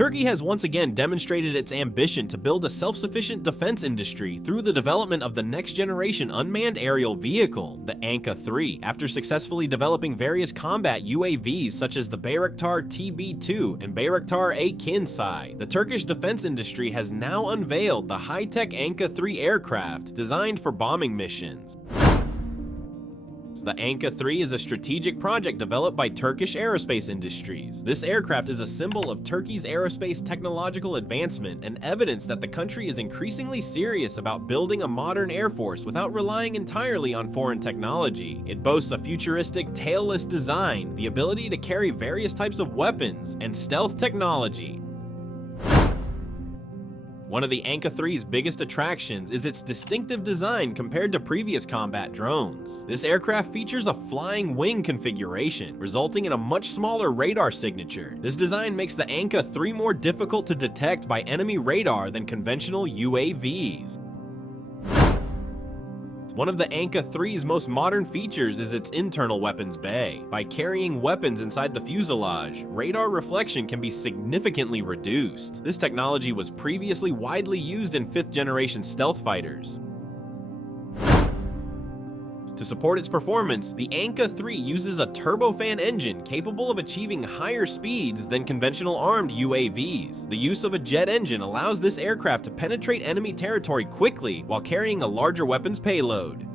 Turkey has once again demonstrated its ambition to build a self-sufficient defense industry through the development of the next-generation unmanned aerial vehicle, the Anka 3, after successfully developing various combat UAVs such as the Bayraktar TB2 and Bayraktar AKINCI. The Turkish defense industry has now unveiled the high-tech Anka 3 aircraft designed for bombing missions. The Anka 3 is a strategic project developed by Turkish Aerospace Industries. This aircraft is a symbol of Turkey's aerospace technological advancement and evidence that the country is increasingly serious about building a modern air force without relying entirely on foreign technology. It boasts a futuristic tailless design, the ability to carry various types of weapons, and stealth technology. One of the Anka 3's biggest attractions is its distinctive design compared to previous combat drones. This aircraft features a flying wing configuration, resulting in a much smaller radar signature. This design makes the Anka 3 more difficult to detect by enemy radar than conventional UAVs. One of the Anka 3's most modern features is its internal weapons bay. By carrying weapons inside the fuselage, radar reflection can be significantly reduced. This technology was previously widely used in 5th-generation stealth fighters. To support its performance, the Anka 3 uses a turbofan engine capable of achieving higher speeds than conventional armed UAVs. The use of a jet engine allows this aircraft to penetrate enemy territory quickly while carrying a larger weapons payload.